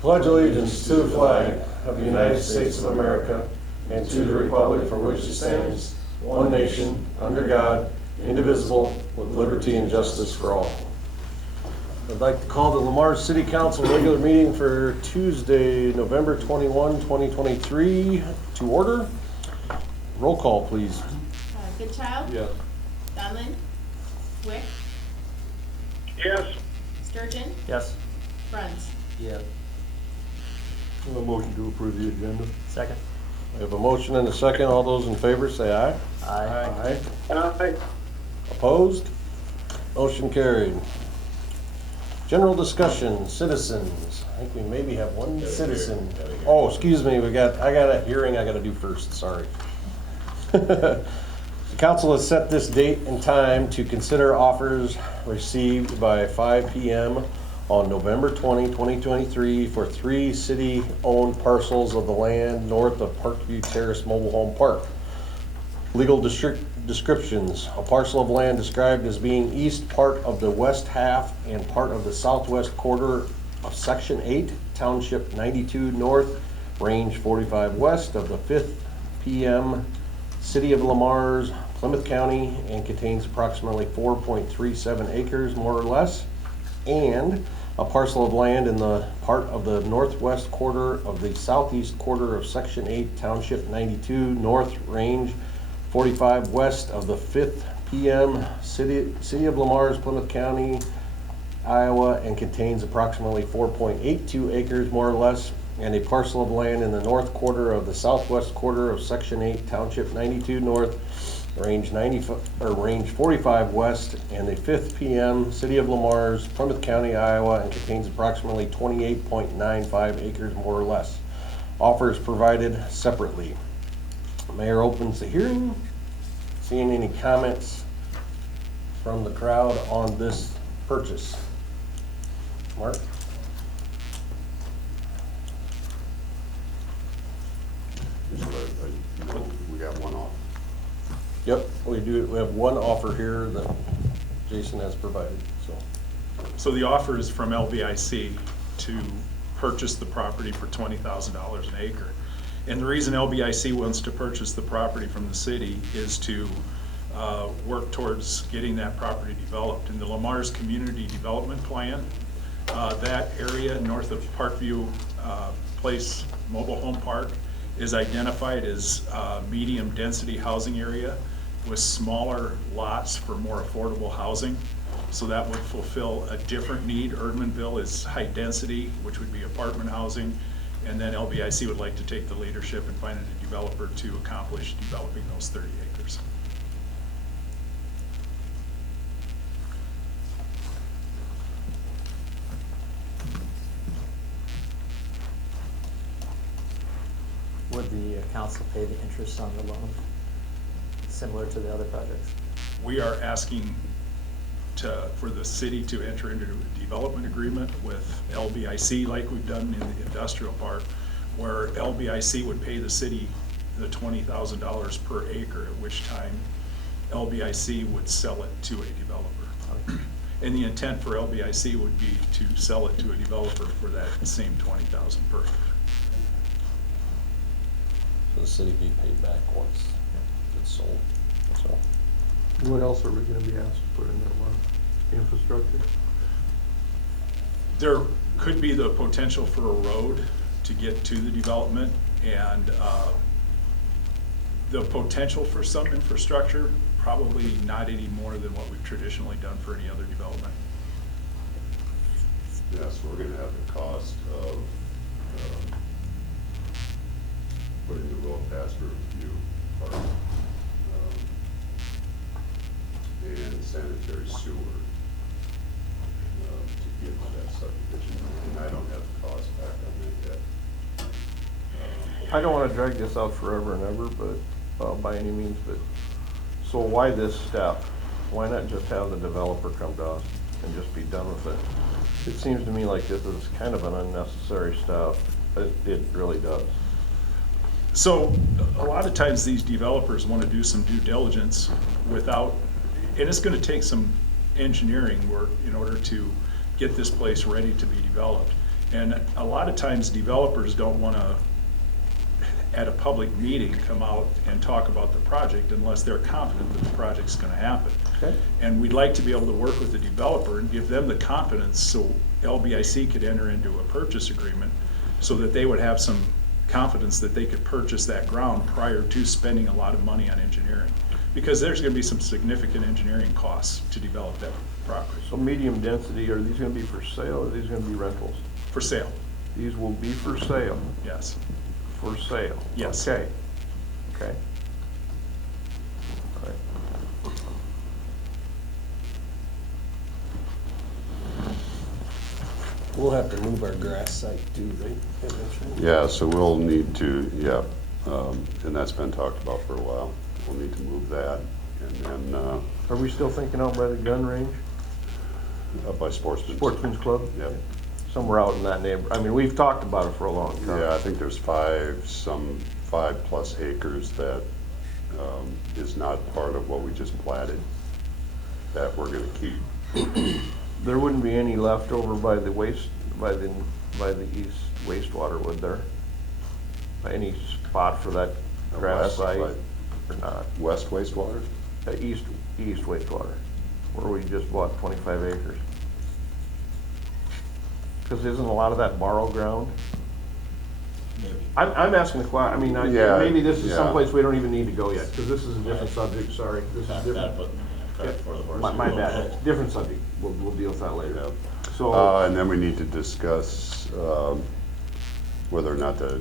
pledge allegiance to the flag of the United States of America and to the republic for which it stands, one nation, under God, indivisible, with liberty and justice for all. I'd like to call the Lamar City Council regular meeting for Tuesday, November 21, 2023 to order. Roll call, please. Goodchild? Yes. Donlin? Wick? Yes. Sturgeon? Yes. Bruns? Yeah. A motion to approve the agenda. Second. We have a motion and a second. All those in favor say aye. Aye. Aye. Opposed? Motion carried. General discussion, citizens. I think we maybe have one citizen. Oh, excuse me, I got a hearing I gotta do first, sorry. The council has set this date and time to consider offers received by 5 p.m. on November 20, 2023 for 3 city-owned parcels of the land north of Parkview Terrace Mobile Home Park. Legal descriptions: a parcel of land described as being east part of the west half and part of the southwest quarter of Section 8, Township 92 North, Range 45 West of the 5th PM, City of Lamar's, Plymouth County, and contains approximately 4.37 acres, more or less, and a parcel of land in the part of the northwest quarter of the southeast quarter of Section 8, Township 92 North, Range 45 West of the 5th PM, City of Lamar's, Plymouth County, Iowa, and contains approximately 4.82 acres, more or less, and a parcel of land in the north quarter of the southwest quarter of Section 8, Township 92 North, Range 45 West, and the 5th PM, City of Lamar's, Plymouth County, Iowa, and contains approximately 28.95 acres, more or less. Offers provided separately. Mayor opens the hearing. Seeing any comments from the crowd on this purchase? Mark? We got one off. Yep, we do. We have one offer here that Jason has provided, so. So the offer is from LBIC to purchase the property for $20,000 an acre. And the reason LBIC wants to purchase the property from the city is to work towards getting that property developed. In the Lamar's Community Development Plan, that area north of Parkview Place Mobile Home Park is identified as medium density housing area with smaller lots for more affordable housing. So that would fulfill a different need. Erdmanville is high density, which would be apartment housing. And then LBIC would like to take the leadership and find a developer to accomplish developing those 30 acres. Would the council pay the interest on the loan, similar to the other projects? We are asking for the city to enter into a development agreement with LBIC like we've done in the industrial park, where LBIC would pay the city the $20,000 per acre, at which time LBIC would sell it to a developer. And the intent for LBIC would be to sell it to a developer for that same $20,000 per acre. So the city be paid back once it's sold, so. What else are we gonna be asked to put in there, Mark? Infrastructure? There could be the potential for a road to get to the development, and the potential for some infrastructure, probably not any more than what we've traditionally done for any other development. Yes, we're gonna have the cost of putting the road past Riverview Park and sanitary sewer to get to that subdivision. And I don't have the cost back on that yet. I don't wanna drag this out forever and ever, but, by any means, but, so why this step? Why not just have the developer come to us and just be done with it? It seems to me like this is kind of an unnecessary step. It really does. So a lot of times these developers want to do some due diligence without, and it's going to take some engineering work in order to get this place ready to be developed. And a lot of times developers don't want to, at a public meeting, come out and talk about the project unless they're confident that the project's going to happen. Okay. And we'd like to be able to work with the developer and give them the confidence so LBIC could enter into a purchase agreement so that they would have some confidence that they could purchase that ground prior to spending a lot of money on engineering. Because there's going to be some significant engineering costs to develop that property So medium density, are these gonna be for sale or are these gonna be rentals? for sale. These will be for sale, Yes. for sale? Yes. Okay, okay. All right. We'll have to move our grass site too, right? eventually? Yeah, so we'll need to, yeah, and that's been talked about for a while. We'll need to move that, and then, Are we still thinking out by the gun range? up by Sportsman's. Sportsman's Club? Yep. Somewhere out in that neighborhood. I mean, we've talked about it for a long time. Yeah, I think there's 5+ acres that is not part of what we just platted, that we're gonna keep. There wouldn't be any left over by the by the east wastewater, would there? By any spot for that grass West, site right. or not? West wastewater? East wastewater, where we just bought 25 acres. Because isn't a lot of that borrowed ground? I'm asking the question, I mean, Yeah, maybe this is yeah. someplace we don't even need to go yet, because this is a different subject, sorry. This is different. My bad, different subject, we'll deal with that later. Yeah. So, And then we need to discuss whether or not the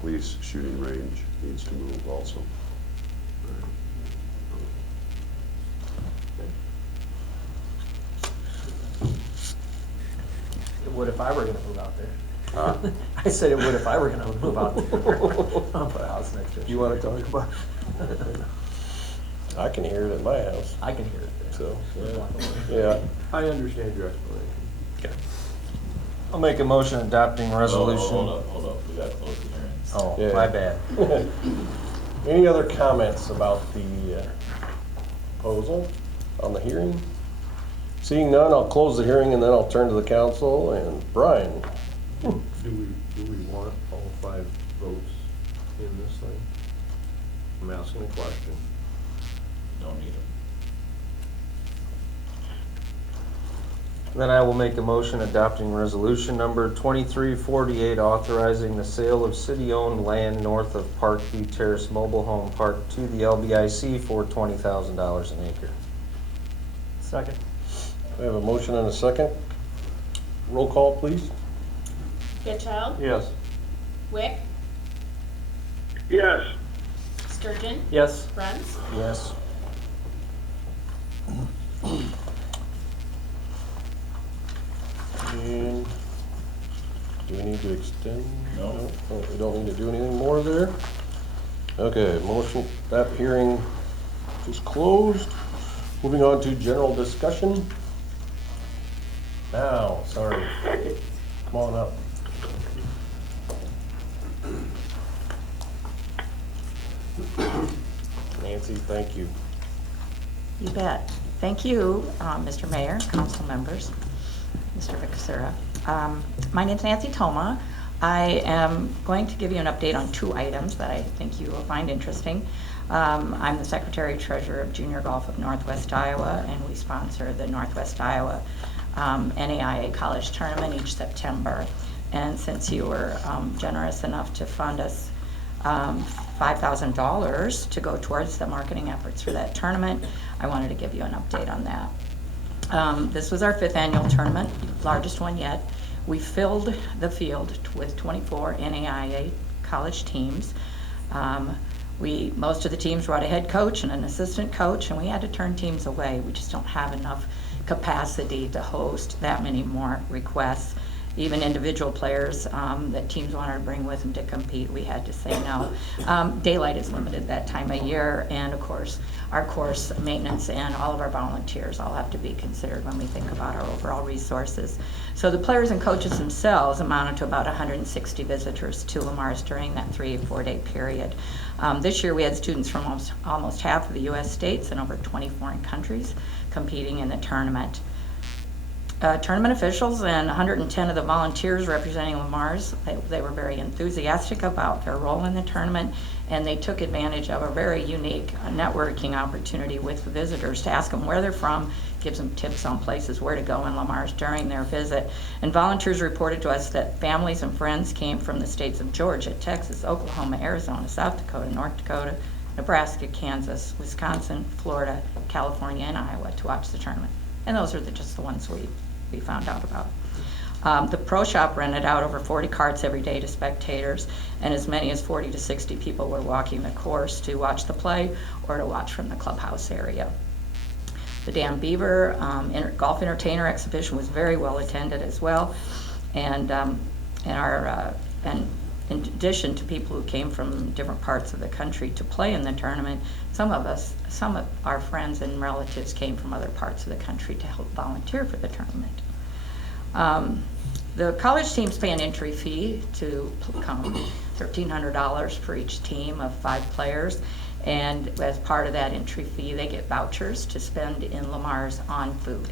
police shooting range needs to move also. It would if I were gonna move out there. Huh? I said it would if I were gonna move out there. I'll put a house next to it. you wanna talk about? I can hear it at my house, I can hear it there. so, Block away. yeah. I understand your explanation. I'll make a motion adopting resolution. Hold up, we gotta close the hearings. Oh, Yeah. my bad. Any other comments about the proposal on the hearing? Seeing none, I'll close the hearing and then I'll turn to the council and Brian. Do we want all 5 votes in this thing? I'm asking a question. Don't need them. Then I will make a motion adopting resolution number 2348, authorizing the sale of city-owned land north of Parkview Terrace Mobile Home Park to the LBIC for $20,000 an acre. Second. We have a motion and a second. Roll call, please. Goodchild, Yes. Wick, Yes. Sturgeon, Yes. Bruns, Yes. And do we need to extend? No. Oh, we don't need to do anything more there? Okay, motion, that hearing is closed. Moving on to general discussion. Now, sorry, come on up. Nancy, thank you. You bet. Thank you, Mr. Mayor, council members, Mr. Vicasera. My name's Nancy Thoma. I am going to give you an update on 2 items that I think you will find interesting. I'm the Secretary Treasurer of Junior Golf of Northwest Iowa, and we sponsor the Northwest Iowa NAIA College Tournament each September. And since you were generous enough to fund us $5,000 to go towards the marketing efforts for that tournament, I wanted to give you an update on that. This was our 5th annual tournament, largest one yet. We filled the field with 24 NAIA college teams. Most of the teams brought a head coach and an assistant coach, and we had to turn teams away. We just don't have enough capacity to host that many more requests. Even individual players that teams wanted to bring with them to compete, we had to say no. Daylight is limited that time of year, and of course, our course maintenance and all of our volunteers all have to be considered when we think about our overall resources. So the players and coaches themselves amounted to about 160 visitors to Lamar's during that 3-4 day period. This year we had students from almost half of the U.S. states and over 20 foreign countries competing in the tournament. tournament officials and 110 of the volunteers representing Lamar's, they were very enthusiastic about their role in the tournament, and they took advantage of a very unique networking opportunity with the visitors to ask them where they're from, gives them tips on places where to go in Lamar's during their visit. And volunteers reported to us that families and friends came from the states of Georgia, Texas, Oklahoma, Arizona, South Dakota, North Dakota, Nebraska, Kansas, Wisconsin, Florida, California, and Iowa to watch the tournament. And those are just the ones we found out about. The Pro Shop rented out over 40 carts every day to spectators, and as many as 40 to 60 people were walking the course to watch the play or to watch from the clubhouse area. The Dan Beaver Golf Entertainer exhibition was very well attended as well, and in addition to people who came from different parts of the country to play in the tournament, some of our friends and relatives came from other parts of the country to help volunteer for the tournament. The college teams pay an entry fee to come, $1,300 for each team of 5 players. And as part of that entry fee, they get vouchers to spend in Lamar's on food.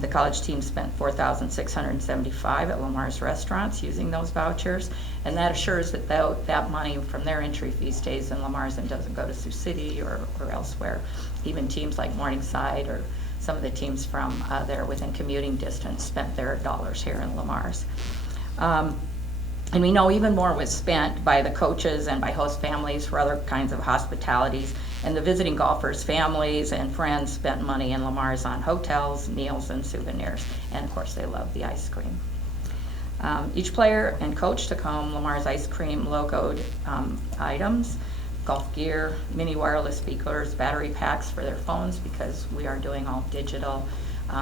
The college team spent $4,675 at Lamar's restaurants using those vouchers, and that assures that that money from their entry fee stays in Lamar's and doesn't go to Sioux City or elsewhere. Even teams like Morningside or some of the teams from there within commuting distance spent their dollars here in Lamar's. And we know even more was spent by the coaches and by host families for other kinds of hospitalities. And the visiting golfers' families and friends spent money in Lamar's on hotels, meals, and souvenirs. And of course, they love the ice cream. Each player and coach took home Lamar's ice cream logoed items, golf gear, mini wireless speakers, battery packs for their phones because we are doing all digital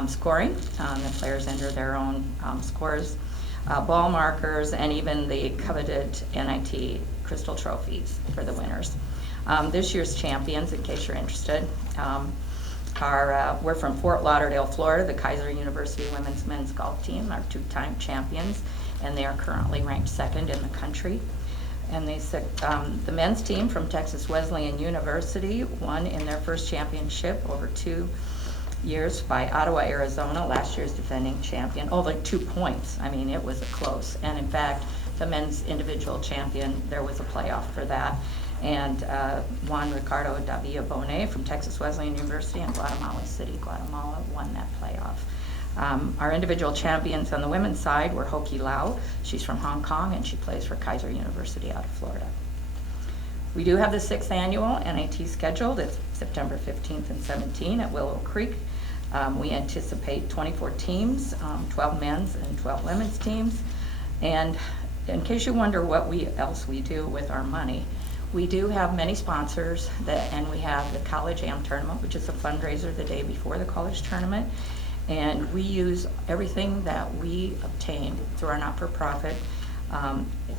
scoring. The players enter their own scores. Ball markers, and even the coveted NIT crystal trophies for the winners. This year's champions, in case you're interested, we're from Fort Lauderdale, Florida. The Kaiser University women's men's golf team are 2-time champions, and they are currently ranked 2nd in the country. And the men's team from Texas Wesleyan University won in their first championship over 2 years by Ottawa, Arizona, last year's defending champion. Only 2 points. I mean, it was close. And in fact, the men's individual champion, there was a playoff for that. And Juan Ricardo Davila Bonet from Texas Wesleyan University in Guatemala City, Guatemala, won that playoff. Our individual champions on the women's side were Hoki Lau. She's from Hong Kong, and she plays for Kaiser University out of Florida. We do have the 6th annual NIT scheduled. It's September 15th and 17th at Willow Creek. We anticipate 24 teams, 12 men's and 12 women's teams. And in case you wonder what else we do with our money, we do have many sponsors, and we have the College Am Tournament, which is a fundraiser the day before the college tournament. And we use everything that we obtain through our not-for-profit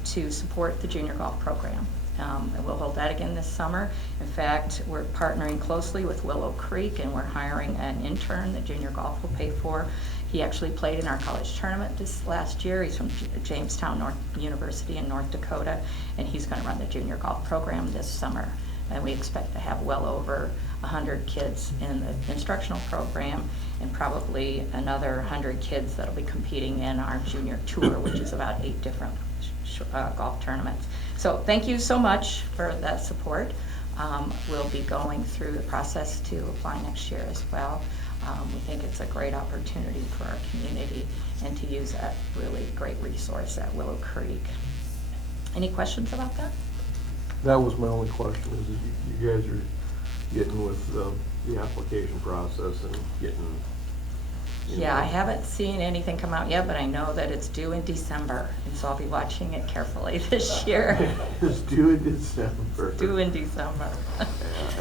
to support the junior golf program. And we'll hold that again this summer. In fact, we're partnering closely with Willow Creek, and we're hiring an intern that junior golf will pay for. He actually played in our college tournament this last year. He's from Jamestown University in North Dakota, and he's going to run the junior golf program this summer. And we expect to have well over 100 kids in the instructional program, and probably another 100 kids that'll be competing in our junior tour, which is about 8 different golf tournaments. So thank you so much for that support. We'll be going through the process to apply next year as well. We think it's a great opportunity for our community and to use that really great resource at Willow Creek. Any questions about that? That was my only question, is you guys are getting with the application process and getting, Yeah, I haven't seen anything come out yet, but I know that it's due in December, and so I'll be watching it carefully this year. It's due in December. Due in December.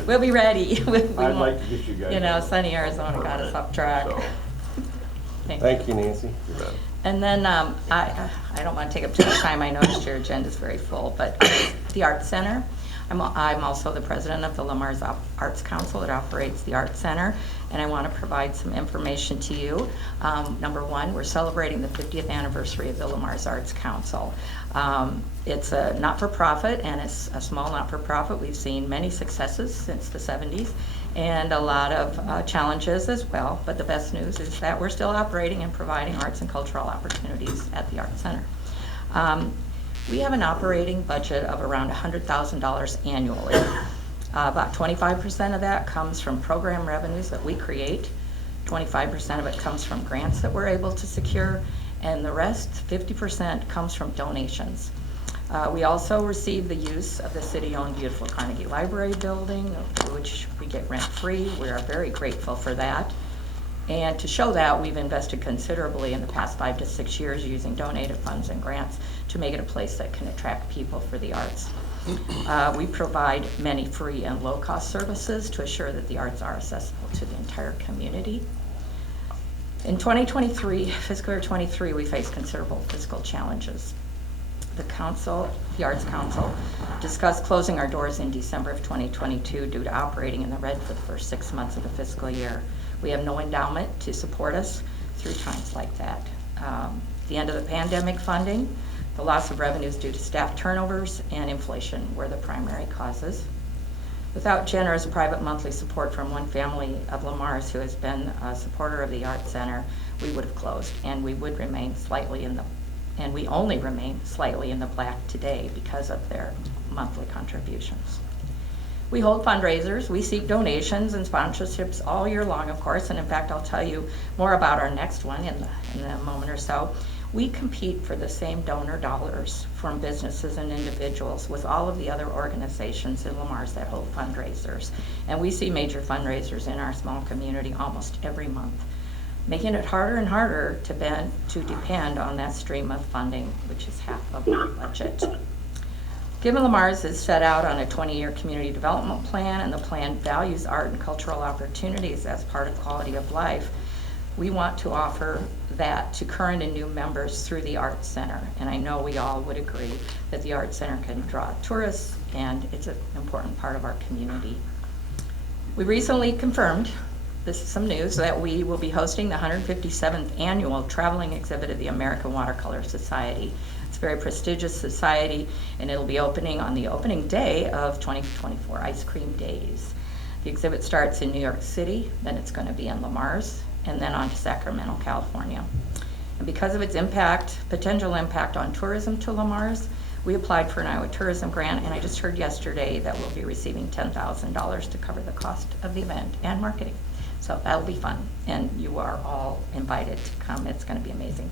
We'll be ready. I'd like to get you guys. You know, sunny Arizona got us off track. So, Thank you, Nancy. you bet. And then I don't want to take up too much time. I noticed your agenda is very full, but the Arts Center. I'm also the president of the Lamar's Arts Council that operates the Arts Center, and I want to provide some information to you. Number one, we're celebrating the 50th anniversary of the Lamar's Arts Council. It's a not-for-profit, and it's a small not-for-profit. We've seen many successes since the 70s, and a lot of challenges as well. But the best news is that we're still operating and providing arts and cultural opportunities at the Arts Center. We have an operating budget of around $100,000 annually. About 25% of that comes from program revenues that we create. 25% of it comes from grants that we're able to secure, and the rest, 50%, comes from donations. We also receive the use of the city-owned beautiful Carnegie Library building, which we get rent-free. We are very grateful for that. And to show that, we've invested considerably in the past 5 to 6 years using donated funds and grants to make it a place that can attract people for the arts. We provide many free and low-cost services to assure that the arts are accessible to the entire community. In 2023, fiscal year 23, we faced considerable fiscal challenges. The council, the Arts Council, discussed closing our doors in December of 2022 due to operating in the red for the first 6 months of the fiscal year. We have no endowment to support us through times like that. The end of the pandemic funding, the loss of revenues due to staff turnovers, and inflation were the primary causes. Without generous private monthly support from one family of Lamar's who has been a supporter of the Arts Center, we would have closed, and we would remain slightly in the, and we only remain slightly in the black today because of their monthly contributions. We hold fundraisers, we seek donations and sponsorships all year long, of course, and in fact, I'll tell you more about our next one in a moment or so. We compete for the same donor dollars from businesses and individuals with all of the other organizations in Lamar's that hold fundraisers. And we see major fundraisers in our small community almost every month, making it harder and harder to depend on that stream of funding, which is half of our budget. Given Lamar's is set out on a 20-year community development plan, and the plan values art and cultural opportunities as part of quality of life, we want to offer that to current and new members through the Arts Center. And I know we all would agree that the Arts Center can draw tourists, and it's an important part of our community. We recently confirmed, this is some news, that we will be hosting the 157th annual traveling exhibit of the American Watercolor Society. It's a very prestigious society, and it'll be opening on the opening day of 2024 Ice Cream Days. The exhibit starts in New York City, then it's going to be in Lamar's, and then on to Sacramento, California. And because of its impact, potential impact on tourism to Lamar's, we applied for an Iowa Tourism Grant, and I just heard yesterday that we'll be receiving $10,000 to cover the cost of the event and marketing. So that'll be fun, and you are all invited to come. It's going to be amazing.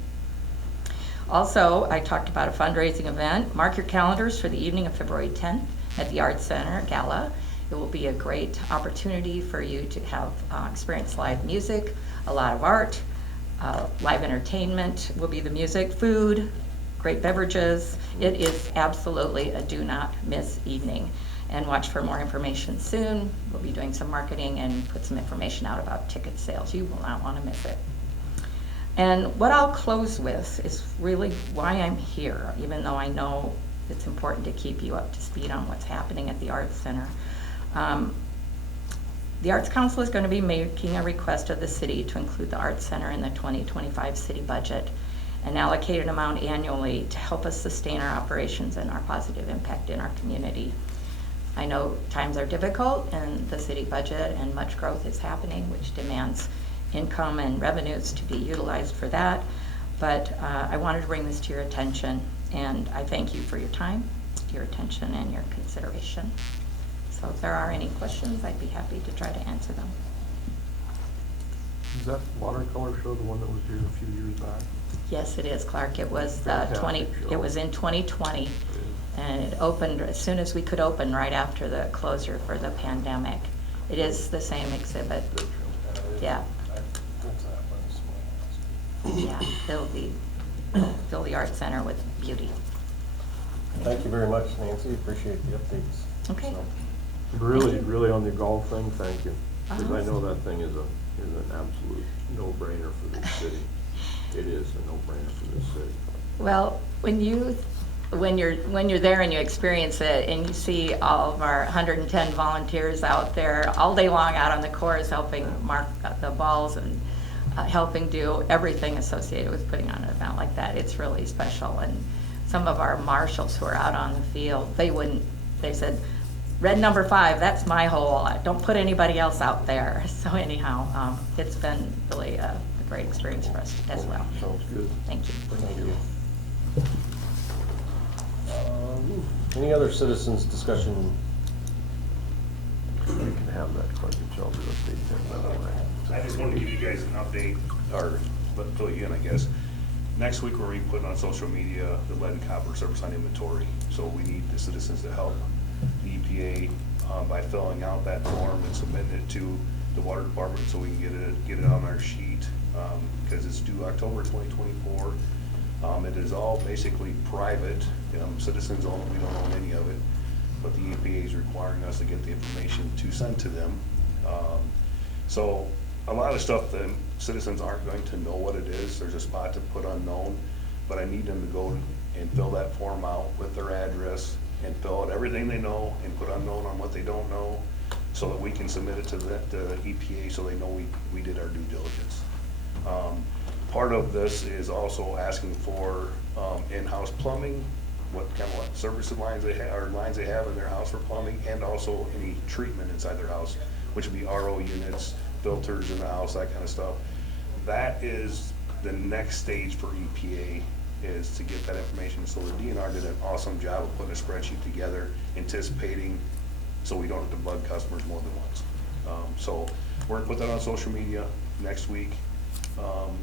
Also, I talked about a fundraising event. Mark your calendars for the evening of February 10th at the Arts Center Gala. It will be a great opportunity for you to have experience live music, a lot of art, live entertainment will be the music, food, great beverages. It is absolutely a do not miss evening. And watch for more information soon. We'll be doing some marketing and put some information out about ticket sales. You will not want to miss it. And what I'll close with is really why I'm here, even though I know it's important to keep you up to speed on what's happening at the Arts Center. The Arts Council is going to be making a request of the city to include the Arts Center in the 2025 city budget and allocate an amount annually to help us sustain our operations and our positive impact in our community. I know times are difficult and the city budget and much growth is happening, which demands income and revenues to be utilized for that. But I wanted to bring this to your attention, and I thank you for your time, your attention, and your consideration. So if there are any questions, I'd be happy to try to answer them. Is that watercolor show the one that was here a few years back? Yes, it is, Clark. It was Fantastic show. It was in 2020, and it opened as soon as we could open, right after the closure for the pandemic. It is the same exhibit. Yeah. Yeah, it'll fill the Art Center with beauty. Thank you very much, Nancy. Appreciate the updates. Okay. So, Really on the golf thing, thank you. Because I know Awesome. that thing is an absolute no-brainer for this city. It is a no-brainer for this city. Well, when you're there and you experience it and you see all of our 110 volunteers out there all day long out on the course helping mark the balls and helping do everything associated with putting on an event like that, it's really special. And some of our marshals who are out on the field, they said, red number 5, that's my hole. Don't put anybody else out there. So anyhow, it's been really a great experience for us as well. Sounds good. Thank you. Thank you. Any other citizens discussion? We can have that Clark and Shelby update then, by the way. I just wanted to give you guys an update, or fill you in, I guess. Next week, we're going to be putting on social media the lead and copper surface line inventory. So we need the citizens to help the EPA by filling out that form and submitting it to the water department so we can get it on our sheet, because it's due October 2024. It is all basically private, citizens own, we don't own any of it, but the EPA is requiring us to get the information to send to them. So a lot of stuff that citizens aren't going to know what it is. There's a spot to put unknown, but I need them to go and fill that form out with their address and fill out everything they know and put unknown on what they don't know so that we can submit it to the EPA so they know we did our due diligence. Part of this is also asking for in-house plumbing, what service lines they have, or lines they have in their house for plumbing, and also any treatment inside their house, which would be RO units, filters in the house, that kind of stuff. That is the next stage for EPA, is to get that information. So the DNR did an awesome job of putting a spreadsheet together, anticipating, so we don't have to bug customers more than once. So we're gonna put that on social media next week,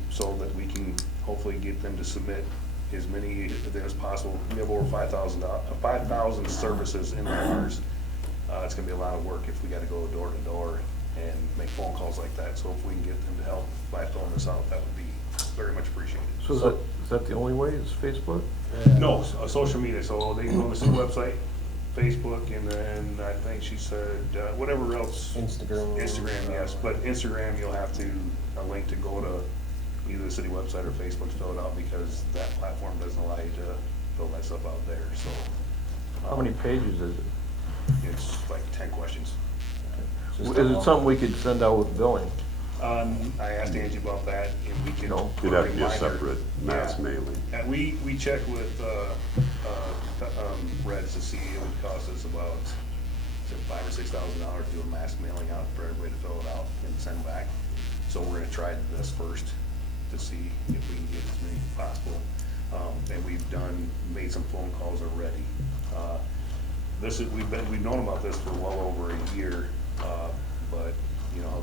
so that we can hopefully get them to submit as many as possible. We have over 5,000 services in ours. It's gonna be a lot of work if we gotta go door to door and make phone calls like that. So if we can get them to help by filling this out, that would be very much appreciated. So is that the only way, is Facebook? No, social media, so they can go to the city website, Facebook, and then I think she said, whatever else. Instagram. Instagram, yes, but Instagram, you'll have to, a link to go to either the city website or Facebook to fill it out, because that platform doesn't allow you to fill that stuff out there, so. How many pages is it? It's like 10 questions. Is it something we could send out with billing? I asked Angie about that, and we can. No. It'd have to be a reminder. separate mass Yeah. mailing. And we checked with, Reds to see it would cost us about $5,000 or $6,000 to do a mass mailing out for everybody to fill it out and send back. So we're gonna try this first to see if we can get as many as possible. And we've made some phone calls already. We've known about this for well over a year, but you know how